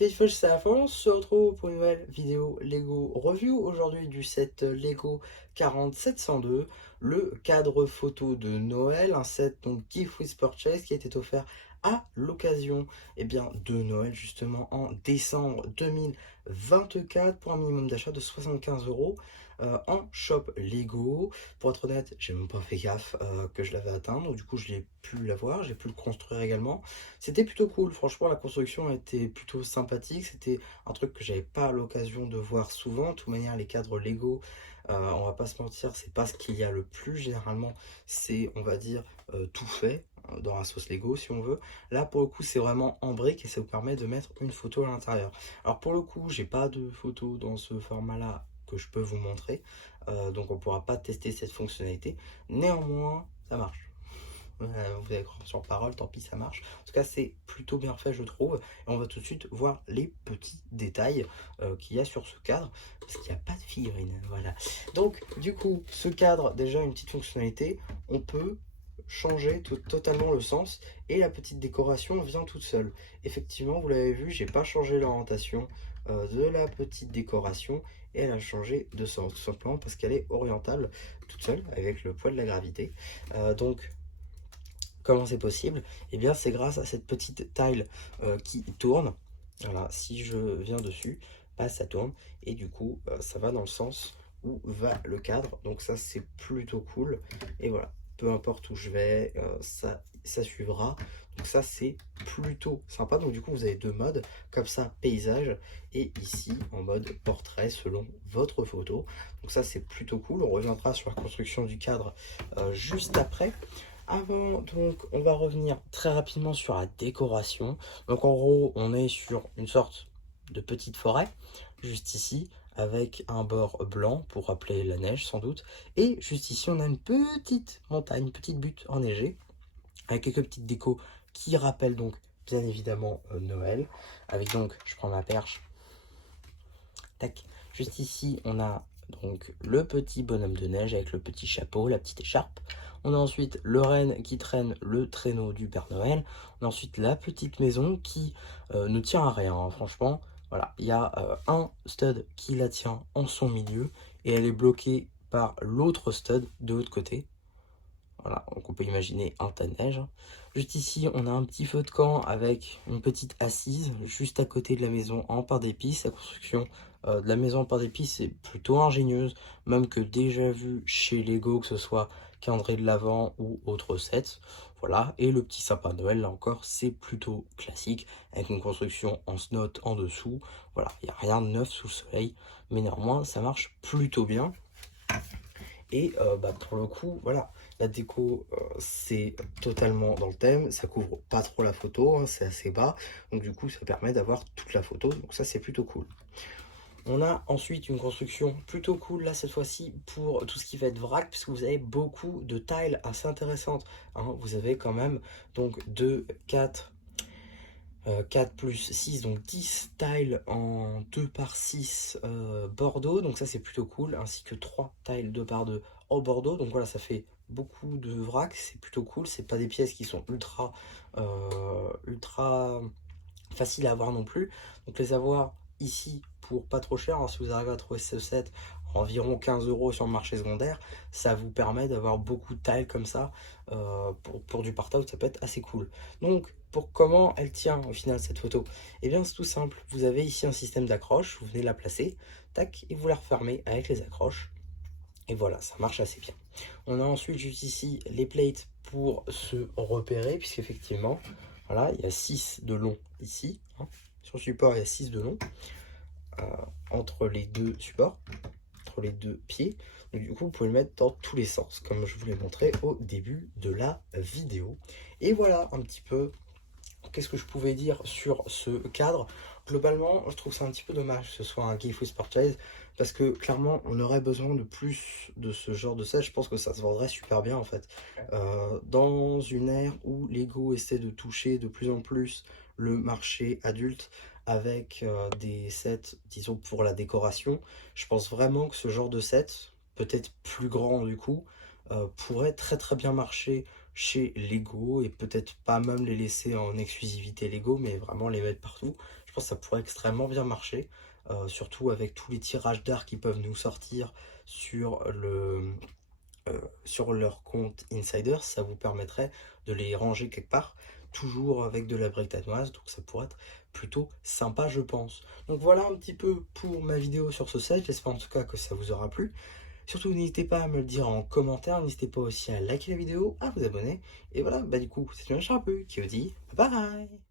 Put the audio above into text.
Cette fois, c'est la fin. On se retrouve pour une nouvelle vidéo Lego Review. Aujourd'hui, du set Lego 40702, le cadre photo de Noël. Un set donc Gift with Purchase qui a été offert à l'occasion de Noël, justement en décembre 2024 pour un minimum d'achat de 75 euros en shop Lego. Pour être honnête, j'ai même pas fait gaffe que je l'avais atteint, donc du coup, je l'ai pu l'avoir, j'ai pu le construire également. C'était plutôt cool, franchement la construction était plutôt sympathique, c'était un truc que j'avais pas l'occasion de voir souvent. De toute manière les cadres Lego, on va pas se mentir, c'est pas ce qu'il y a le plus généralement, c'est on va dire tout fait dans la sauce Lego si on veut. Là pour le coup c'est vraiment en brique et ça vous permet de mettre une photo à l'intérieur. Alors pour le coup j'ai pas de photo dans ce format là que je peux vous montrer, donc on pourra pas tester cette fonctionnalité, néanmoins ça marche. Vous avez cru sur parole, tant pis, ça marche. En tout cas, c'est plutôt bien fait, je trouve. Et on va tout de suite voir les petits détails qu'il y a sur ce cadre, parce qu'il n'y a pas de figurine. Voilà. Donc, du coup, ce cadre, déjà une petite fonctionnalité, on peut changer totalement le sens et la petite décoration vient toute seule. Effectivement, vous l'avez vu, j'ai pas changé l'orientation de la petite décoration et elle a changé de sens, tout simplement parce qu'elle est orientale toute seule avec le poids de la gravité. Donc, comment c'est possible? Eh bien, c'est grâce à cette petite tile qui tourne. Voilà, si je viens dessus, bah, ça tourne. Et du coup, ça va dans le sens où va le cadre. Donc ça, c'est plutôt cool. Et voilà, peu importe où je vais, ça suivra. Donc ça, c'est plutôt sympa. Donc du coup, vous avez deux modes, comme ça, paysage, et ici, en mode portrait, selon votre photo. Donc ça, c'est plutôt cool. On reviendra sur la construction du cadre juste après. Avant, donc, on va revenir très rapidement sur la décoration. Donc, en gros, on est sur une sorte de petite forêt, juste ici, avec un bord blanc pour rappeler la neige, sans doute. Et juste ici, on a une petite montagne, une petite butte enneigée, avec quelques petites décos qui rappellent donc, bien évidemment, Noël. Avec donc, je prends ma perche, tac. Juste ici, on a donc le petit bonhomme de neige avec le petit chapeau, la petite écharpe. On a ensuite le renne qui traîne le traîneau du Père Noël. On a ensuite la petite maison qui ne tient à rien, hein, franchement. Voilà, il y a un stud qui la tient en son milieu et elle est bloquée par l'autre stud de l'autre côté. Voilà, donc on peut imaginer un tas de neige. Juste ici, on a un petit feu de camp avec une petite assise juste à côté de la maison en pain d'épices. La construction de la maison en pain d'épices est plutôt ingénieuse, même que déjà vu chez Lego, que ce soit calendrier de l'Avent ou autre set. Voilà, et le petit sapin de Noël, là encore, c'est plutôt classique, avec une construction en snot en dessous. Voilà, il n'y a rien de neuf sous le soleil, mais néanmoins, ça marche plutôt bien. Et pour le coup, voilà, la déco, c'est totalement dans le thème, ça couvre pas trop la photo, hein, c'est assez bas, donc du coup, ça permet d'avoir toute la photo, donc ça, c'est plutôt cool. On a ensuite une construction plutôt cool, là, cette fois-ci, pour tout ce qui va être vrac, puisque vous avez beaucoup de tiles assez intéressantes, hein. Vous avez quand même, donc, 2, 4, 4 plus 6, donc 10 tiles en 2 par 6 Bordeaux, donc ça c'est plutôt cool, ainsi que 3 tiles 2 par 2 en Bordeaux, donc voilà, ça fait beaucoup de vrac, c'est plutôt cool, c'est pas des pièces qui sont ultra faciles à avoir non plus, donc les avoir ici pour pas trop cher, hein, si vous arrivez à trouver ce set environ 15 euros sur le marché secondaire, ça vous permet d'avoir beaucoup de tiles comme ça pour du partage, ça peut être assez cool. Donc pour comment elle tient au final cette photo? Eh bien c'est tout simple, vous avez ici un système d'accroche, vous venez la placer, tac, et vous la refermez avec les accroches. Et voilà, ça marche assez bien. On a ensuite juste ici les plates pour se repérer, puisqu'effectivement, voilà, il y a 6 de long ici, hein. Sur le support, il y a 6 de long entre les deux supports, entre les deux pieds. Donc du coup, vous pouvez le mettre dans tous les sens, comme je vous l'ai montré au début de la vidéo. Et voilà un petit peu qu'est-ce que je pouvais dire sur ce cadre. Globalement, je trouve ça un petit peu dommage que ce soit un Gift with Purchase, parce que clairement, on aurait besoin de plus de ce genre de set. Je pense que ça se vendrait super bien en fait. Dans une ère où Lego essaie de toucher de plus en plus le marché adulte avec des sets, disons, pour la décoration, je pense vraiment que ce genre de set, peut-être plus grand du coup, pourrait très très bien marcher chez Lego et peut-être pas même les laisser en exclusivité Lego, mais vraiment les mettre partout. Je pense que ça pourrait extrêmement bien marcher, surtout avec tous les tirages d'art qui peuvent nous sortir sur sur leur compte Insider. Ça vous permettrait de les ranger quelque part, toujours avec de la brique danoise, donc ça pourrait être plutôt sympa, je pense. Donc voilà un petit peu pour ma vidéo sur ce set, j'espère en tout cas que ça vous aura plu. Surtout n'hésitez pas à me le dire en commentaire, n'hésitez pas aussi à liker la vidéo, à vous abonner, et voilà, bah du coup, c'est un peu qui vous dit bye bye.